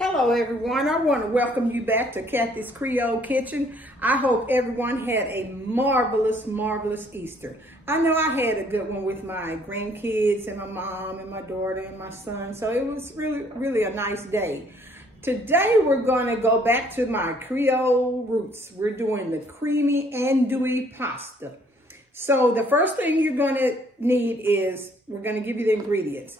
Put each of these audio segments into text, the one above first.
Hello everyone, I want to welcome you back to Kathy's Creole Kitchen. I hope everyone had a marvelous Easter. I know I had a good one with my grandkids and my mom and my daughter and my son, so it was really a nice day. Today we're going to go back to my Creole roots. We're doing the creamy andouille pasta. So the first thing you're going to need is, we're going to give you the ingredients.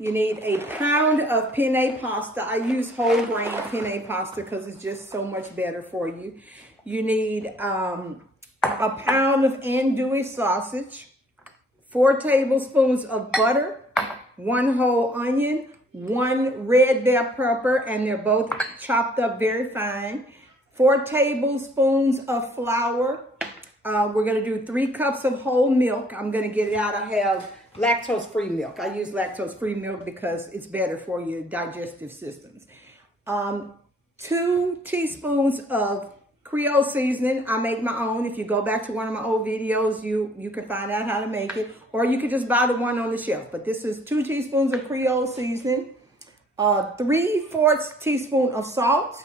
You need a pound of penne pasta. I use whole grain penne pasta because it's just so much better for you. You need a pound of andouille sausage, 4 tablespoons of butter, 1 whole onion, 1 red bell pepper, and they're both chopped up very fine, 4 tablespoons of flour. We're going to do 3 cups of whole milk. I'm going to get it out. I have lactose-free milk. I use lactose-free milk because it's better for your digestive systems. 2 teaspoons of Creole seasoning. I make my own. If you go back to one of my old videos, you can find out how to make it, or you could just buy the one on the shelf. But this is 2 teaspoons of Creole seasoning, 3/4 teaspoon of salt,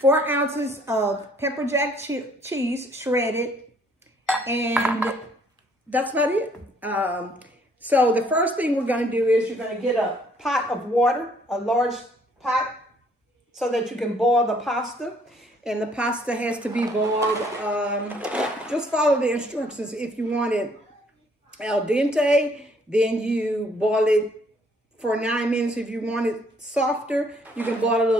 4 ounces of pepper jack cheese shredded, and that's about it. So the first thing we're going to do is you're going to get a pot of water, a large pot, so that you can boil the pasta. And the pasta has to be boiled. Just follow the instructions. If you want it al dente, then you boil it for 9 minutes. If you want it softer, you can boil it a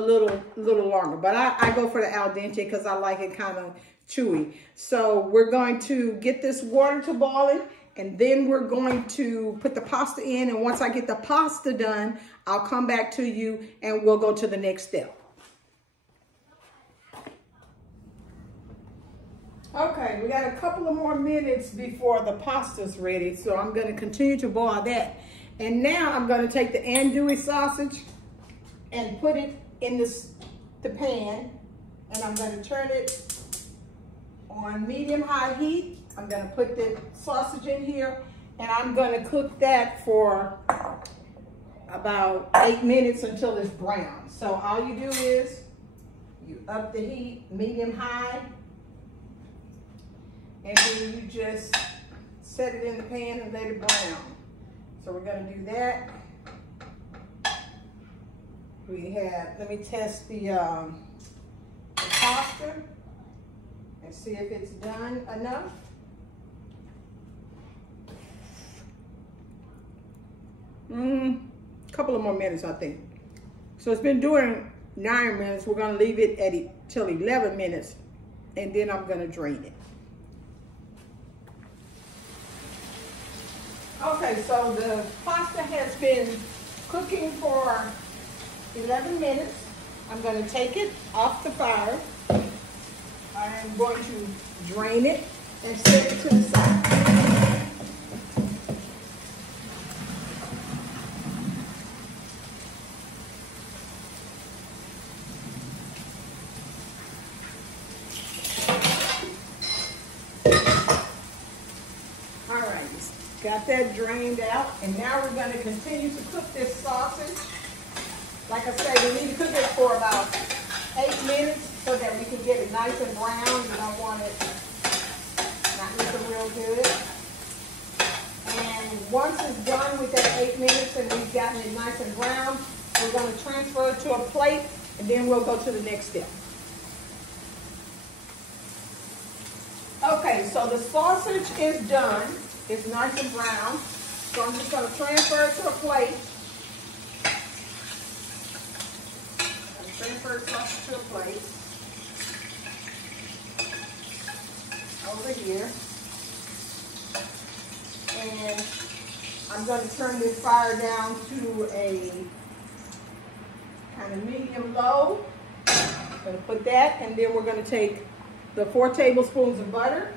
little longer. But I go for the al dente because I like it kind of chewy. So we're going to get this water to boiling, and then we're going to put the pasta in. And once I get the pasta done, I'll come back to you and we'll go to the next step. Okay, we got a couple of more minutes before the pasta's ready, so I'm going to continue to boil that. And now I'm going to take the andouille sausage and put it in the pan, and I'm going to turn it on medium-high heat. I'm going to put the sausage in here, and I'm going to cook that for about 8 minutes until it's brown. So all you do is you up the heat medium-high, and then you just set it in the pan and let it brown. So we're going to do that. We have, let me test the pasta and see if it's done enough. Couple of more minutes, I think. So it's been doing 9 minutes. We're going to leave it at till 11 minutes, and then I'm going to drain it. Okay, so the pasta has been cooking for 11 minutes. I'm going to take it off the fire. I'm going to drain it and set it to the side. Got that drained out, and now we're going to continue to cook this sausage. Like I said, we need to cook it for about 8 minutes so that we can get it nice and brown. You don't want it not looking real good. And once it's done with that 8 minutes and we've gotten it nice and brown, we're going to transfer it to a plate, and then we'll go to the next step. Okay, so the sausage is done. It's nice and brown. So I'm just going to transfer it to a plate. Transfer the sausage to a plate. Over here. And I'm going to turn this fire down to a kind of medium-low. I'm going to put that, and then we're going to take the 4 tablespoons of butter.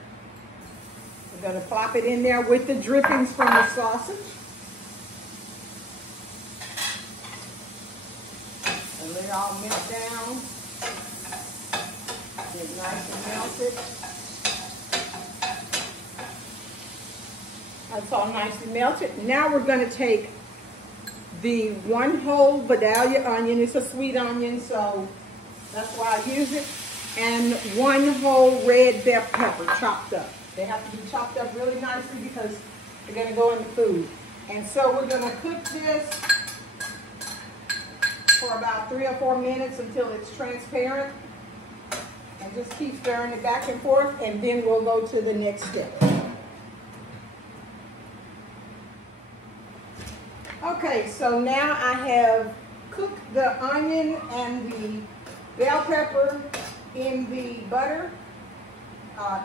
We're going to plop it in there with the drippings from the sausage. And let it all melt down. Get nice and melted. That's all nicely melted. Now we're going to take the one whole Vidalia onion. It's a sweet onion, so that's why I use it. And one whole red bell pepper chopped up. They have to be chopped up really nicely because they're gonna go in the food. And so we're gonna cook this for about 3 or 4 minutes until it's transparent. And just keep stirring it back and forth, and then we'll go to the next step. Okay, so now I have cooked the onion and the bell pepper in the butter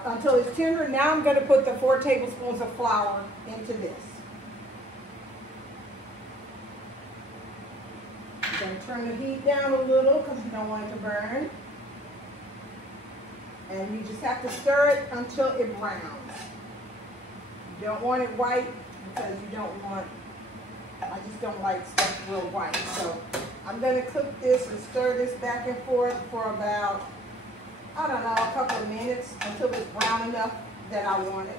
until it's tender. Now I'm going to put the 4 tablespoons of flour into this. I'm going to turn the heat down a little because you don't want it to burn. And you just have to stir it until it browns. You don't want it white because you don't want, I just don't like stuff real white. So I'm going to cook this and stir this back and forth for about, I don't know, a couple of minutes until it's brown enough that I want it.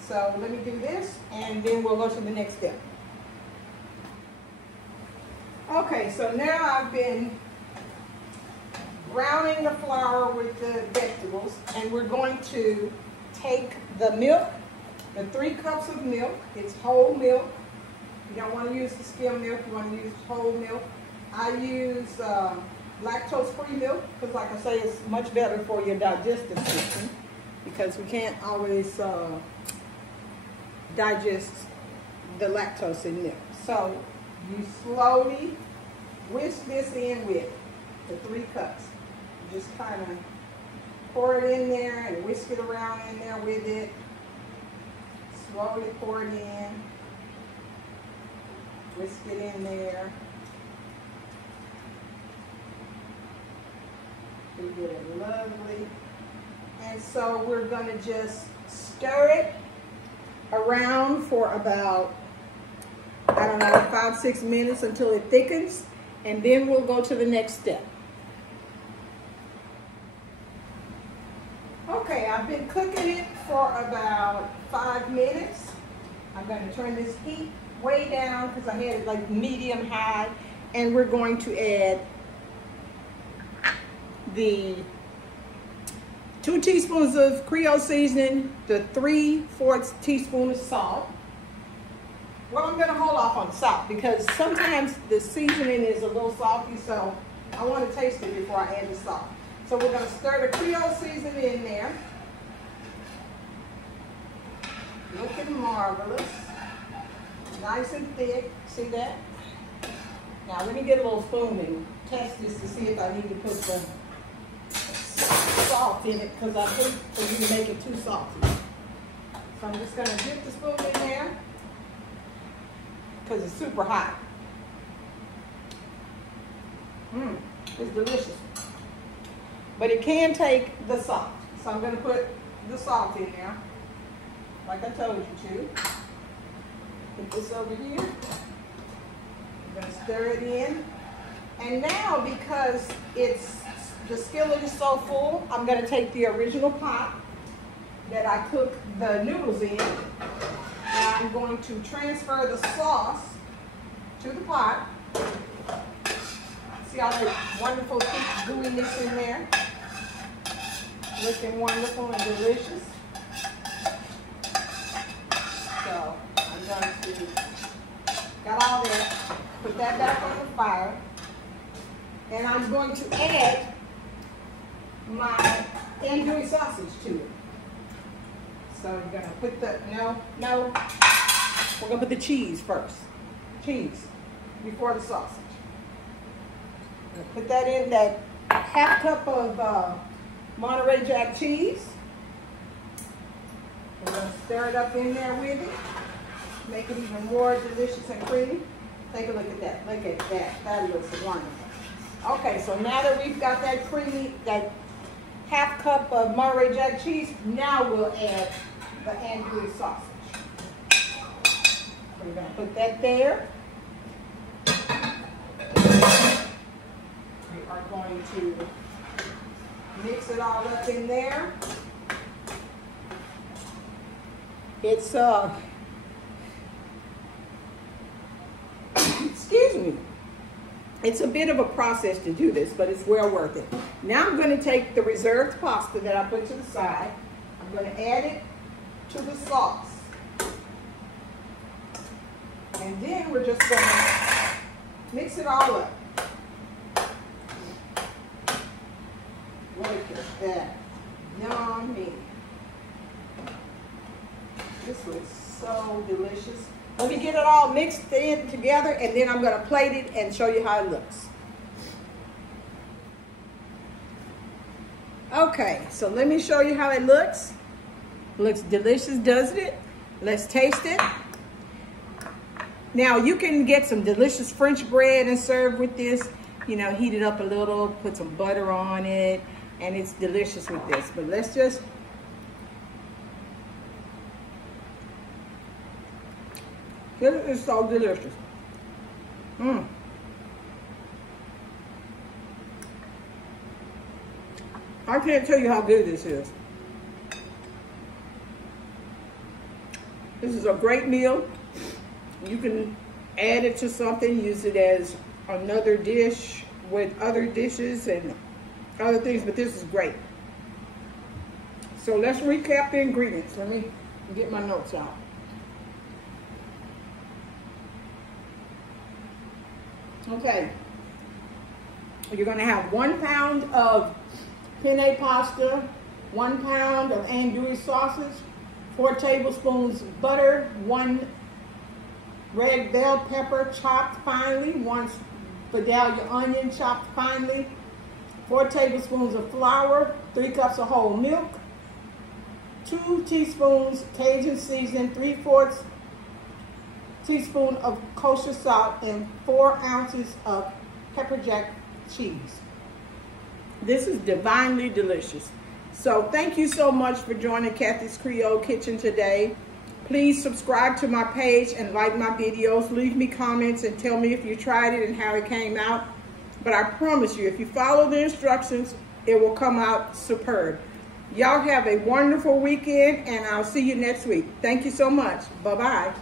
So let me do this and then we'll go to the next step. Okay, so now I've been browning the flour with the vegetables, and we're going to take the milk, the 3 cups of milk. It's whole milk. You don't want to use the skim milk, you want to use whole milk. I use lactose-free milk because, like I say, it's much better for your digestive system because we can't always digest the lactose in milk. So you slowly whisk this in with the 3 cups. You just kind of pour it in there and whisk it around in there with it. Slowly pour it in. Whisk it in there. We get it lovely. And so we're going to just stir it around for about, I don't know, 5-6 minutes until it thickens. And then we'll go to the next step. Okay, I've been cooking it for about 5 minutes. I'm going to turn this heat way down because I had it like medium high. And we're going to add the 2 teaspoons of Creole seasoning, the 3/4 teaspoon of salt. Well, I'm going to hold off on salt because sometimes the seasoning is a little salty, so I want to taste it before I add the salt. So we're going to stir the Creole seasoning in there. Looking marvelous. Nice and thick. See that? Now let me get a little spoon and test this to see if I need to put the salt in it because I hate for you to make it too salty. So I'm just going to dip the spoon in there because it's super hot. It's delicious. But it can take the salt. So I'm going to put the salt in there, like I told you to. Put this over here. I'm going to stir it in. And now, because the skillet is so full, I'm going to take the original pot that I cooked the noodles in. And I'm going to transfer the sauce to the pot. See all the wonderful thick gooiness in there? Looking wonderful and delicious. So I'm going to, got all that, put that back on the fire. And I'm going to add my andouille sausage to it. So you're going to put the, no, we're going to put the cheese first. Cheese before the sausage. I'm going to put that in, that 1/2 cup of Monterey Jack cheese. We're going to stir it up in there with it. Make it even more delicious and creamy. Take a look at that. Look at that. That looks wonderful. Okay, so now that we've got that creamy, that 1/2 cup of Monterey Jack cheese, now we'll add the andouille sausage. So we're going to put that there. We are going to mix it all up in there. It's excuse to me. It's a bit of a process to do this, but it's well worth it. Now I'm going to take the reserved pasta that I put to the side. I'm going to add it to the sauce. And then we're just going to mix it all up. Look at that. Yummy. This looks so delicious. Let me get it all mixed in together, and then I'm going to plate it and show you how it looks. Okay, so let me show you how it looks. Looks delicious, doesn't it? Let's taste it. Now, you can get some delicious French bread and serve with this. You know, heat it up a little, put some butter on it, and it's delicious with this. But let's just... This is so delicious. I can't tell you how good this is. This is a great meal. You can add it to something, use it as another dish with other dishes and other things, but this is great. So let's recap the ingredients. Let me get my notes out. Okay, you're going to have 1 pound of penne pasta, 1 pound of andouille sausage, 4 tablespoons butter, 1 red bell pepper chopped finely, 1 Vidalia onion chopped finely, 4 tablespoons of flour, 3 cups of whole milk, 2 teaspoons Cajun seasoning, 3/4 teaspoon of kosher salt, and 4 ounces of pepper jack cheese. This is divinely delicious. So thank you so much for joining Kathy's Creole Kitchen today. Please subscribe to my page and like my videos. Leave me comments and tell me if you tried it and how it came out. But I promise you, if you follow the instructions, it will come out superb. Y'all have a wonderful weekend, and I'll see you next week. Thank you so much. Bye-bye.